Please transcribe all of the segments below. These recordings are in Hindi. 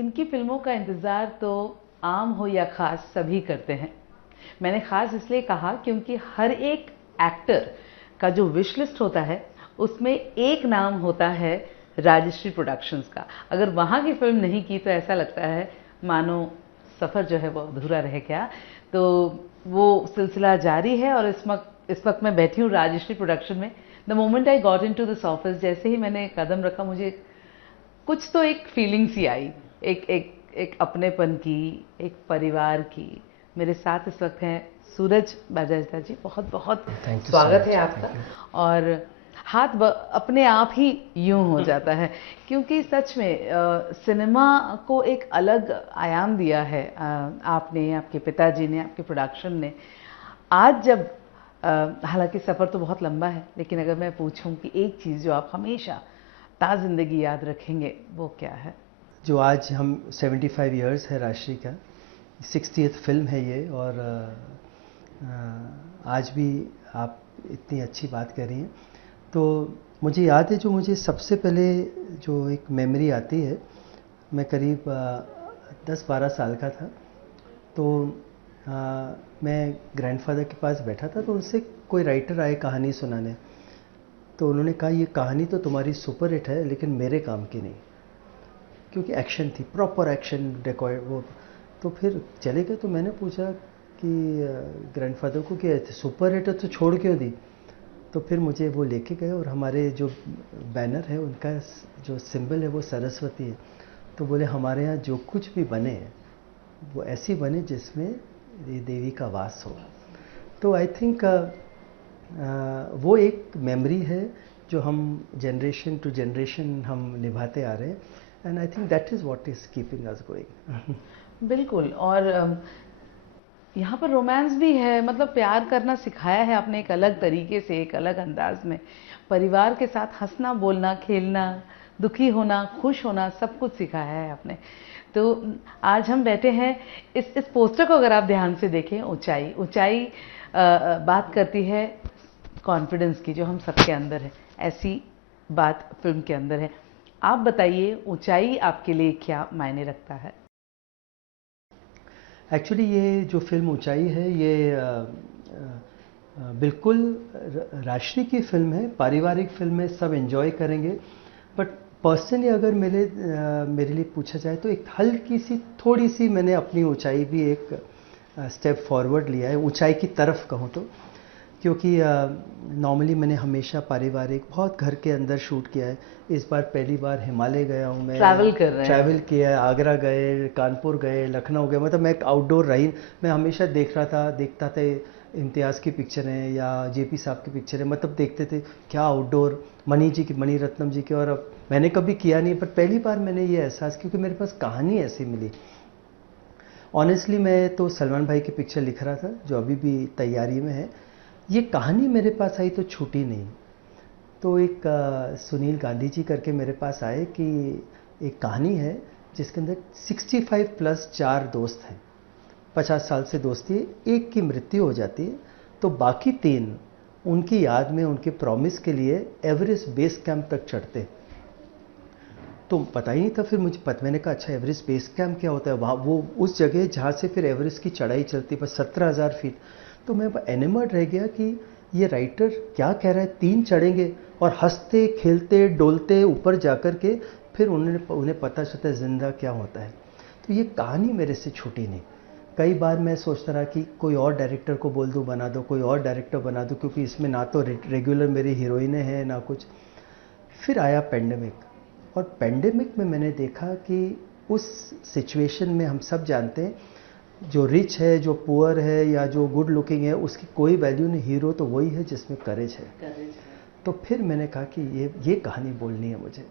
इनकी फिल्मों का इंतज़ार तो आम हो या ख़ास सभी करते हैं। मैंने ख़ास इसलिए कहा क्योंकि हर एक एक्टर का जो विश लिस्ट होता है उसमें एक नाम होता है राजश्री प्रोडक्शंस का। अगर वहाँ की फिल्म नहीं की तो ऐसा लगता है मानो सफ़र जो है वो अधूरा रह गया। तो वो सिलसिला जारी है और इस वक्त मैं बैठी हूँ राजश्री प्रोडक्शन में। The moment I got into this office, जैसे ही मैंने कदम रखा मुझे कुछ तो एक फीलिंग सी आई, एक अपनेपन की, एक परिवार की। मेरे साथ इस वक्त हैं सूरज बजाजदा जी, बहुत बहुत स्वागत है आपका। और अपने आप ही यूं हो जाता है क्योंकि सच में सिनेमा को एक अलग आयाम दिया है आपने, आपके पिताजी ने, आपके प्रोडक्शन ने। आज जब हालांकि सफ़र तो बहुत लंबा है, लेकिन अगर मैं पूछूं कि एक चीज़ जो आप हमेशा ज़िंदगी याद रखेंगे वो क्या है? जो आज हम 75 इयर्स है राशि का, 60th फिल्म है ये। और आज भी आप इतनी अच्छी बात कर रही हैं तो मुझे याद है, जो मुझे सबसे पहले जो एक मेमोरी आती है, मैं करीब 10-12 साल का था। तो मैं ग्रैंडफादर के पास बैठा था, तो उनसे कोई राइटर आए कहानी सुनाने। तो उन्होंने कहा ये कहानी तो तुम्हारी सुपर हिट है लेकिन मेरे काम की नहीं, क्योंकि एक्शन थी, प्रॉपर एक्शन रिकॉर्ड वो। तो फिर चले गए। तो मैंने पूछा कि ग्रैंडफादर को कि सुपर हिट है तो छोड़ क्यों दी। तो फिर मुझे वो लेके गए और हमारे जो बैनर है उनका जो सिंबल है वो सरस्वती है। तो बोले हमारे यहाँ जो कुछ भी बने वो ऐसी बने जिसमें ये देवी का वास हो। तो आई थिंक वो एक मेमोरी है जो हम जनरेशन टू जनरेशन हम निभाते आ रहे हैं। And I think that is what is keeping us going. बिल्कुल। और यहाँ पर रोमांस भी है, मतलब प्यार करना सिखाया है आपने एक अलग तरीके से, एक अलग अंदाज में। परिवार के साथ हंसना, बोलना, खेलना, दुखी होना, खुश होना, सब कुछ सिखाया है आपने। तो आज हम बैठे हैं, इस पोस्टर को अगर आप ध्यान से देखें, ऊंचाई ऊंचाई बात करती है कॉन्फिडेंस की, जो हम सबके अंदर है। ऐसी बात फिल्म के अंदर है। आप बताइए ऊंचाई आपके लिए क्या मायने रखता है? एक्चुअली ये जो फिल्म ऊंचाई है ये बिल्कुल राशि की फिल्म है, पारिवारिक फिल्म है, सब एंजॉय करेंगे। बट पर्सनली अगर मेरे लिए पूछा जाए तो एक हल्की सी, थोड़ी सी मैंने अपनी ऊंचाई भी एक स्टेप फॉरवर्ड लिया है, ऊंचाई की तरफ कहूँ तो। क्योंकि नॉर्मली मैंने हमेशा पारिवारिक बहुत घर के अंदर शूट किया है। इस बार पहली बार हिमालय गया हूँ मैं, ट्रैवल कर रहे हैं। ट्रैवल किया है, आगरा गए, कानपुर गए, लखनऊ गए। मतलब मैं एक आउटडोर रही। मैं हमेशा देखता था इम्तियाज़ की पिक्चरें या जेपी साहब की पिक्चरें, मतलब देखते थे क्या आउटडोर, मणि रत्नम जी की। और अब मैंने कभी किया नहीं, पर पहली बार मैंने ये एहसास, क्योंकि मेरे पास कहानी ऐसी मिली। ऑनेस्टली मैं तो सलमान भाई की पिक्चर लिख रहा था जो अभी भी तैयारी में है। ये कहानी मेरे पास आई तो छूटी नहीं। तो एक सुनील गांधी जी करके मेरे पास आए कि एक कहानी है जिसके अंदर 65 प्लस 4 दोस्त हैं, 50 साल से दोस्ती है, एक की मृत्यु हो जाती है तो बाकी 3 उनकी याद में, उनके प्रॉमिस के लिए एवरेस्ट बेस कैंप तक चढ़ते। तो पता ही नहीं था। फिर मैंने कहा अच्छा एवरेस्ट बेस कैंप क्या होता है। वहाँ वो उस जगह जहाँ से फिर एवरेस्ट की चढ़ाई चलती है, बस 17,000 फीट। तो मैं एनिमर्ड रह गया कि ये राइटर क्या कह रहा है, 3 चढ़ेंगे और हंसते खेलते डोलते ऊपर जाकर के फिर उन्हें पता चलता है जिंदा क्या होता है। तो ये कहानी मेरे से छूटी नहीं। कई बार मैं सोचता रहा कि कोई और डायरेक्टर को बोल दूँ बना दो, कोई और डायरेक्टर बना दो, क्योंकि इसमें ना तो रेगुलर मेरी हीरोइनें हैं ना कुछ। फिर आया पेंडेमिक, और पेंडेमिक में मैंने देखा कि उस सिचुएशन में हम सब जानते हैं जो रिच है, जो पुअर है या जो गुड लुकिंग है, उसकी कोई वैल्यू नहीं। हीरो तो वही है जिसमें करेज है। तो फिर मैंने कहा कि ये कहानी बोलनी है मुझे,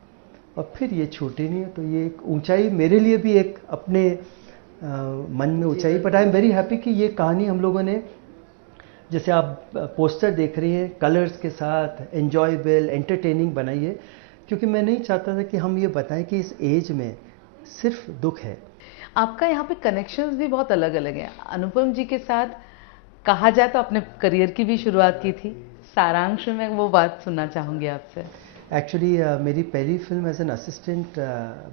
और फिर ये छूटी नहीं है। तो ये एक ऊंचाई मेरे लिए भी एक अपने मन में ऊंचाई। But I am very happy कि ये कहानी हम लोगों ने, जैसे आप पोस्टर देख रही हैं, कलर्स के साथ एन्जॉयबल एंटरटेनिंग बनाई है। क्योंकि मैं नहीं चाहता था कि हम ये बताएं कि इस एज में सिर्फ दुख है। आपका यहाँ पे कनेक्शंस भी बहुत अलग अलग हैं। अनुपम जी के साथ कहा जाए तो अपने करियर की भी शुरुआत की थी। सारांश में वो बात सुनना चाहूँगी आपसे। एक्चुअली मेरी पहली फिल्म एज एन असिस्टेंट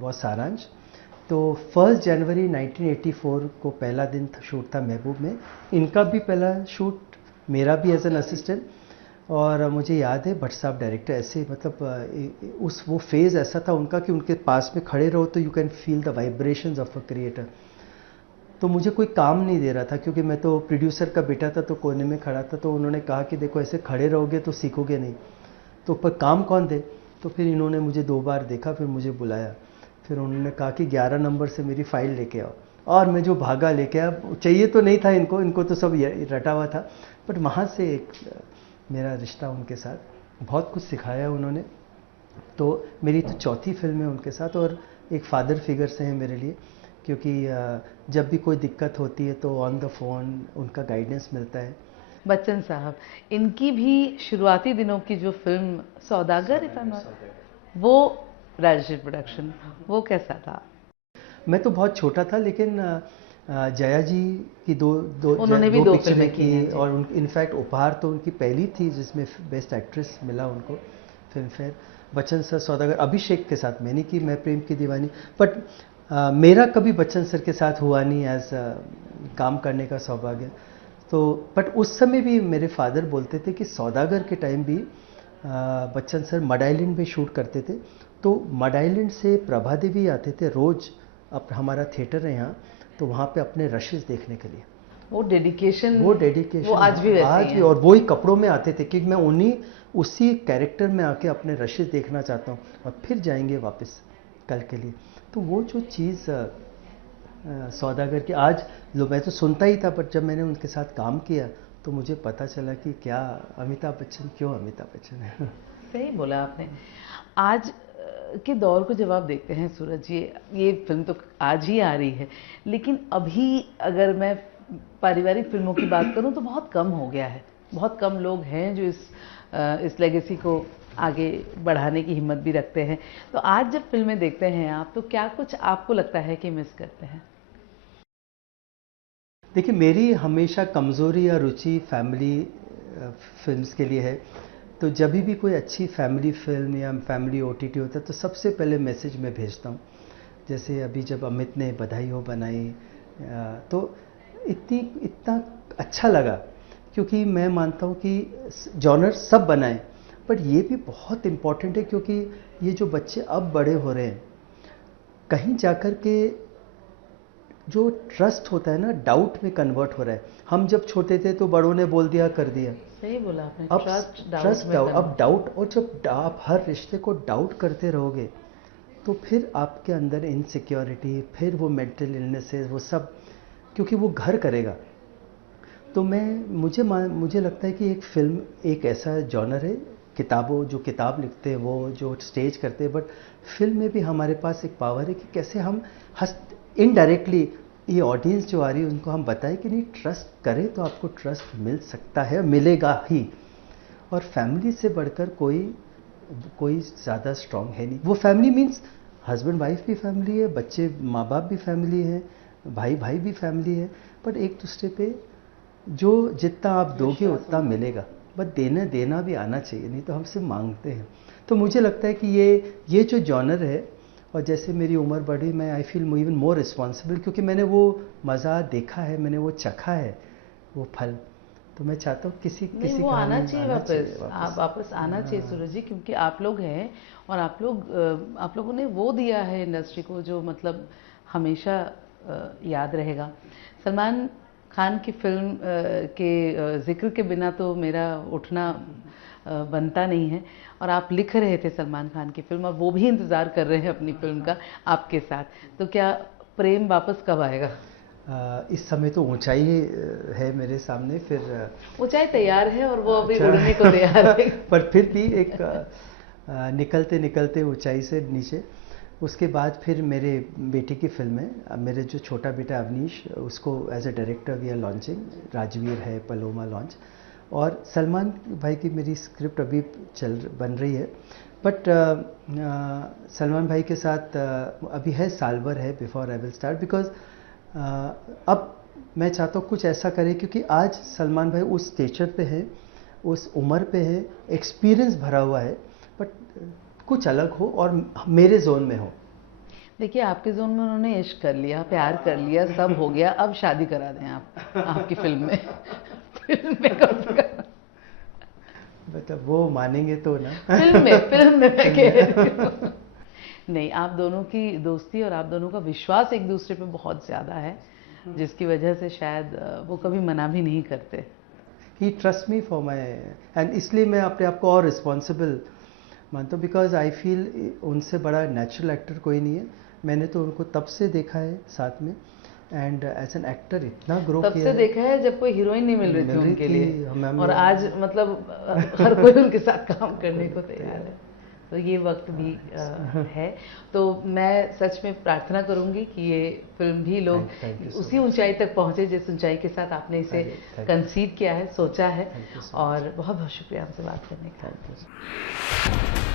वो सारांश। तो 1 जनवरी 1984 को पहला दिन शूट था महबूब में। इनका भी पहला शूट, मेरा भी एज एन असिस्टेंट। और मुझे याद है भट्ट साहब डायरेक्टर ऐसे, मतलब उस वो फेज़ ऐसा था उनका कि उनके पास में खड़े रहो तो you can feel the vibrations of a creator. तो मुझे कोई काम नहीं दे रहा था क्योंकि मैं तो प्रोड्यूसर का बेटा था, तो कोने में खड़ा था। तो उन्होंने कहा कि देखो ऐसे खड़े रहोगे तो सीखोगे नहीं, तो पर काम कौन दे। तो फिर इन्होंने मुझे 2 बार देखा, फिर मुझे बुलाया। फिर उन्होंने कहा कि 11 नंबर से मेरी फ़ाइल लेके आओ। और मैं जो भागा लेके आया, चाहिए तो नहीं था इनको, इनको तो सब रटा हुआ था। बट वहाँ से एक मेरा रिश्ता उनके साथ, बहुत कुछ सिखाया उन्होंने। तो मेरी तो चौथी फिल्म है उनके साथ, और एक फादर फिगर से हैं मेरे लिए, क्योंकि जब भी कोई दिक्कत होती है तो ऑन द फ़ोन उनका गाइडेंस मिलता है। बच्चन साहब, इनकी भी शुरुआती दिनों की जो फिल्म सौदागर, वो राजश्री प्रोडक्शन, वो कैसा था? मैं तो बहुत छोटा था, लेकिन जया जी की उन्होंने भी दो 2 पिक्चरें फिल्में की हैं की, जी। और इनफैक्ट उपहार तो उनकी पहली थी जिसमें बेस्ट एक्ट्रेस मिला उनको फिल्म फेयर। बच्चन सर सौदागर अभिषेक के साथ मैंने की, मैं प्रेम की दीवानी। बट मेरा कभी बच्चन सर के साथ हुआ नहीं एज काम करने का सौभाग्य। तो बट उस समय भी मेरे फादर बोलते थे कि सौदागर के टाइम भी बच्चन सर मड आइलैंड में शूट करते थे। तो मड आइलैंड से प्रभा देवी आते थे रोज़, अब हमारा थिएटर है यहाँ, तो वहाँ पे अपने रशेस देखने के लिए। वो डेडिकेशन, वो डेडिकेशन वो आज भी वैसे आज ही भी, है। और वही कपड़ों में आते थे कि मैं उसी कैरेक्टर में आके अपने रशेस देखना चाहता हूँ, और फिर जाएंगे वापस कल के लिए। तो वो जो चीज़ सौदागर की, आज लो मैं तो सुनता ही था, बट जब मैंने उनके साथ काम किया तो मुझे पता चला कि क्या अमिताभ बच्चन क्यों अमिताभ बच्चन है। सही बोला आपने। आज के दौर को जब आप देखते हैं सूरज जी, ये फिल्म तो आज ही आ रही है, लेकिन अभी अगर मैं पारिवारिक फिल्मों की बात करूं तो बहुत कम हो गया है। बहुत कम लोग हैं जो इस लेगेसी को आगे बढ़ाने की हिम्मत भी रखते हैं। तो आज जब फिल्में देखते हैं आप, तो क्या कुछ आपको लगता है कि मिस करते हैं? देखिए, मेरी हमेशा कमज़ोरी या रुचि फैमिली फिल्म्स के लिए है। तो जब भी कोई अच्छी फैमिली फिल्म या फैमिली ओटीटी होता है तो सबसे पहले मैसेज मैं भेजता हूँ। जैसे अभी जब अमित ने बधाई हो बनाई, तो इतना अच्छा लगा, क्योंकि मैं मानता हूँ कि जॉनर सब बनाएं, बट ये भी बहुत इम्पॉर्टेंट है, क्योंकि ये जो बच्चे अब बड़े हो रहे हैं, कहीं जाकर के जो ट्रस्ट होता है ना, डाउट में कन्वर्ट हो रहा है। हम जब छोटे थे तो बड़ों ने बोल दिया कर दिया। सही बोला आपने, अब ट्रस्ट डाउट ट्रस्ट में डाउट, अब कन्वर्ट। डाउट, और जब आप हर रिश्ते को डाउट करते रहोगे तो फिर आपके अंदर इनसिक्योरिटी, फिर वो मेंटल इलनेसेस, वो सब, क्योंकि वो घर करेगा। तो मुझे लगता है कि एक फिल्म एक ऐसा जॉनर है, किताबों जो किताब लिखते हैं, वो जो स्टेज करते हैं, बट फिल्म में भी हमारे पास एक पावर है कि कैसे हम हंस इनडायरेक्टली ये ऑडियंस जो आ रही है उनको हम बताएं कि नहीं, ट्रस्ट करें तो आपको ट्रस्ट मिल सकता है, मिलेगा ही। और फैमिली से बढ़कर कोई कोई ज़्यादा स्ट्रांग है नहीं। वो फैमिली मीन्स हस्बैंड वाइफ भी फैमिली है, बच्चे माँ बाप भी फैमिली है, भाई भाई भी फैमिली है। बट एक दूसरे पे जो जितना आप दोगे उतना मिलेगा, बस देना देना भी आना चाहिए, नहीं तो हमसे मांगते हैं। तो मुझे लगता है कि ये जो जॉनर है, और जैसे मेरी उम्र बढ़ी, मैं I feel even more responsible, क्योंकि मैंने वो मज़ा देखा है, मैंने वो चखा है, वो फल। तो मैं चाहता हूँ किसी नहीं, किसी वो घर आना में चाहिए आना चाहिए वापस, वापस। आप वापस आना चाहिए सूरज जी, क्योंकि आप लोग हैं और आप लोगों ने वो दिया है इंडस्ट्री को जो मतलब हमेशा याद रहेगा। सलमान खान की फिल्म के जिक्र के बिना तो मेरा उठना बनता नहीं है। और आप लिख रहे थे सलमान खान की फिल्म, और वो भी इंतज़ार कर रहे हैं अपनी फिल्म का आपके साथ। तो क्या प्रेम वापस कब आएगा? इस समय तो ऊंचाई है मेरे सामने, फिर ऊंचाई तैयार है और वो अभी अच्छा उड़ने को तैयार है। पर फिर भी एक निकलते निकलते ऊंचाई से नीचे। उसके बाद फिर मेरे बेटे की फिल्म है, मेरे जो छोटा बेटा अवनीश, उसको as a director we are launching, Rajveer है, पलोमा लॉन्च। और सलमान भाई की मेरी स्क्रिप्ट अभी बन रही है, बट सलमान भाई के साथ अभी है, साल भर है before I will start, because अब मैं चाहता हूँ कुछ ऐसा करें, क्योंकि आज सलमान भाई उस स्टेचर पे है, उस उम्र पे है, एक्सपीरियंस भरा हुआ है, बट कुछ अलग हो और मेरे जोन में हो। देखिए आपके जोन में उन्होंने इश्क कर लिया, प्यार कर लिया, सब हो गया, अब शादी करा दें आप आपकी फिल्म में। फिल्म में कम से कम, मतलब वो मानेंगे तो ना। फिल्म में मैं कह रही हूँ। नहीं, आप दोनों की दोस्ती और आप दोनों का विश्वास एक दूसरे पे बहुत ज्यादा है, जिसकी वजह से शायद वो कभी मना भी नहीं करते। He trust me for my, and इसलिए मैं अपने आप को और रिस्पॉन्सिबल मानता हूँ, बिकॉज आई फील उनसे बड़ा नेचुरल एक्टर कोई नहीं है। मैंने तो उनको तब से देखा है साथ में, एंड एज एन एक्टर इतना ग्रो तब किया से है। देखा है जब कोई हीरोइन नहीं मिल रही थी मिल रही उनके थी, लिए, हम और लोग- आज मतलब हर कोई उनके साथ काम करने को तैयार है। तो ये वक्त भी है। तो मैं सच में प्रार्थना करूंगी कि ये फिल्म भी लोग Thank you so उसी ऊंचाई तक पहुंचे जिस ऊंचाई के साथ आपने इसे Thank you. कंसीव किया है, सोचा है। Thank you so much. और बहुत बहुत शुक्रिया हमसे बात करने का। Thank you.